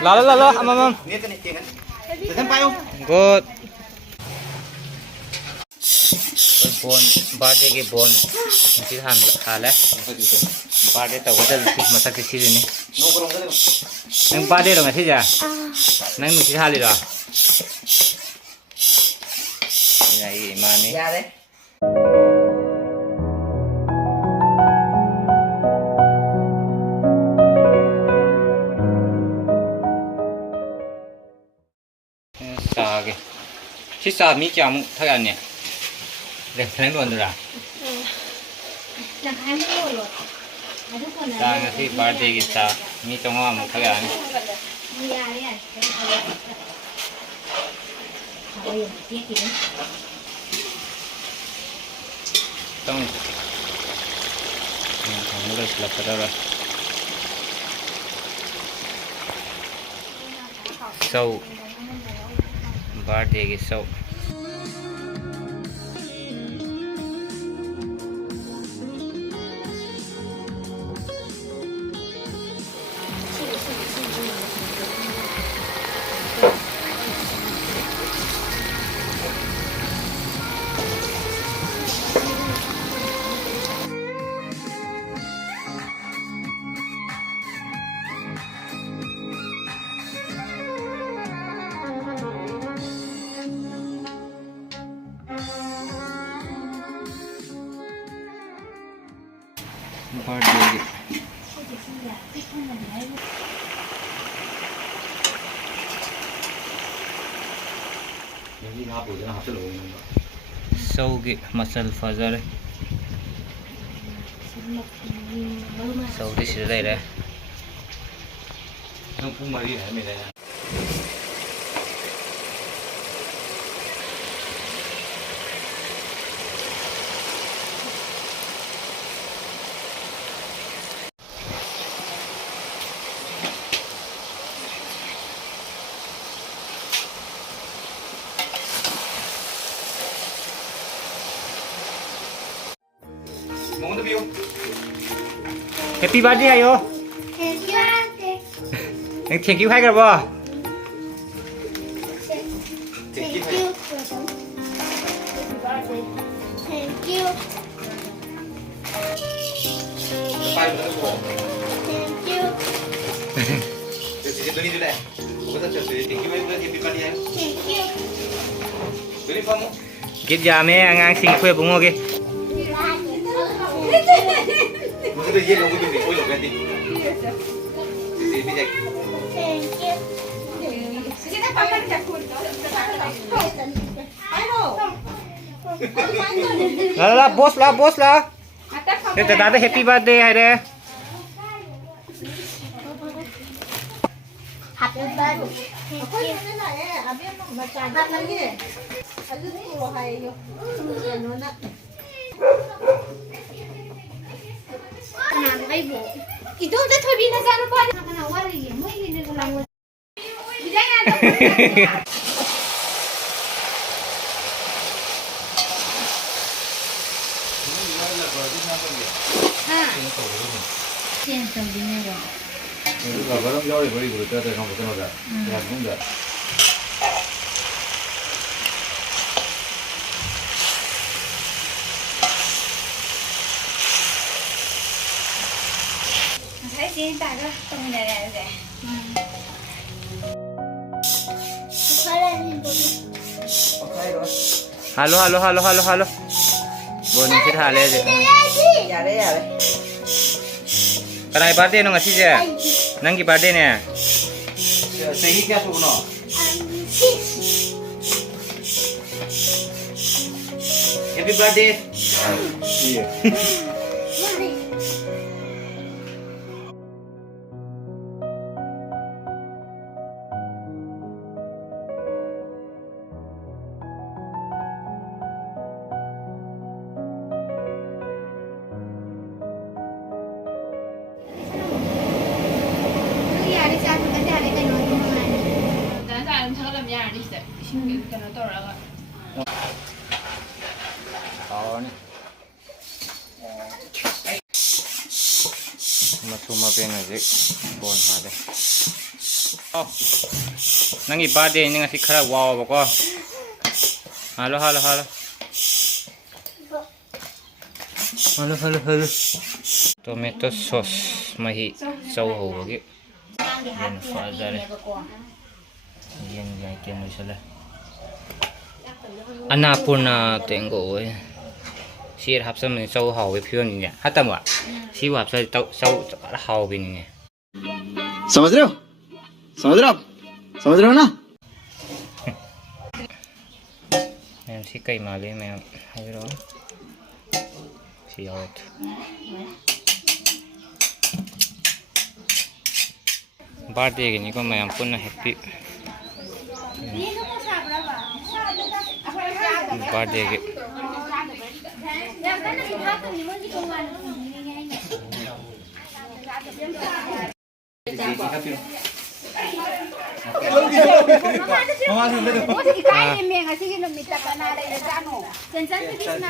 Lalu, amam. Good. Bon, birthday ke bon. Nanti hal birthday tahu betul masa kecil ini. Neng birthday dong sih ya. Neng mesti hal itu. Ya ini mana? Ya deh. Sage. Sisa mi jam thằng này. Để thằng luôn rồi à? Đang cái birthday kita mi trong hoa một thằng này. Trong không được lập ra rồi. Sau birthday ke sau birthday sau cái masal fajar sau đi sửa đây đấy không cũng mà đi hả mày đây Happy birthday ayo. Happy birthday. Thank you hai cả bò. Thank you. Thank you. Thank you. Jadi beli dulu deh. Kita cari thank you hai happy birthday. Thank you. Beli kamu. Kita jamin angang sing kue bungo ke. Udah ye logo tuh oi logo nanti. Ini bijak. Thank you. Kita pakai jakun. Ayo. Lah bos lah. Kita ada happy birthday hai deh. Happy birthday. Abi macam lagi. Aduh tu hai yo. Itu udah tuh bina sana pa na wari mo ini na lang. Bilang na. Siento dinero. Itu barang jauh beri begitu ada kamu betul ada. Ya enggak. Xin tại đó, tông này này vậy. Halo. Bon kita hale aja. Ya deh. Kanai birthday no ngasih aja. Nangki birthday nya. Sehi kya suno? Happy birthday. Iya. Masu mapin hajik bon hade. Oh, nangi birthday ni ngasi khara wow bako. Halo. Tomato sauce mahi sau ho bagi. Yan fazare. Yan kian misala. Annapurna tengo oi. Sir hapsam ni sau hau be phion ni hatam wa. Si hapsa sau hau be ni. समझ रहे हो ना मैं सी कई माले मैं हाइरो सी out birthday के निको मैं पुनः हैप्पी बर्थडे के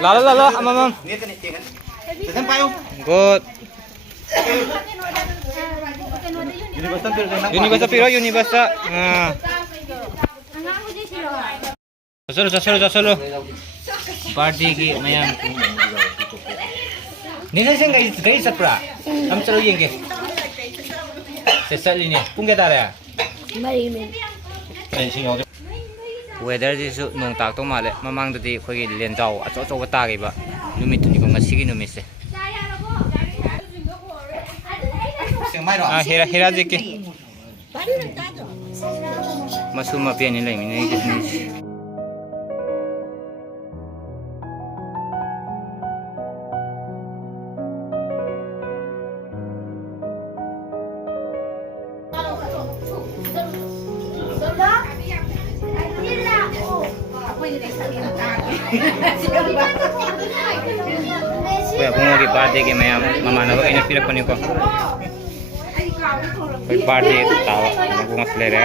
Lala, amam. Good. Universal. Solo. Party ki mayam. Nina sing guys sapra. Am chalo yenge. Sesali ni. Pung ke tara. Weather jisu nong tak to male mamang dadi khoi len jaw acho ta ge ba numit ni ko ngasi gi numit se hera ji ke masuma pe ni lai mi ni Kuya bungo ki birthday ke mayam mama na ina pira ko ni ko birthday tawa bungo flare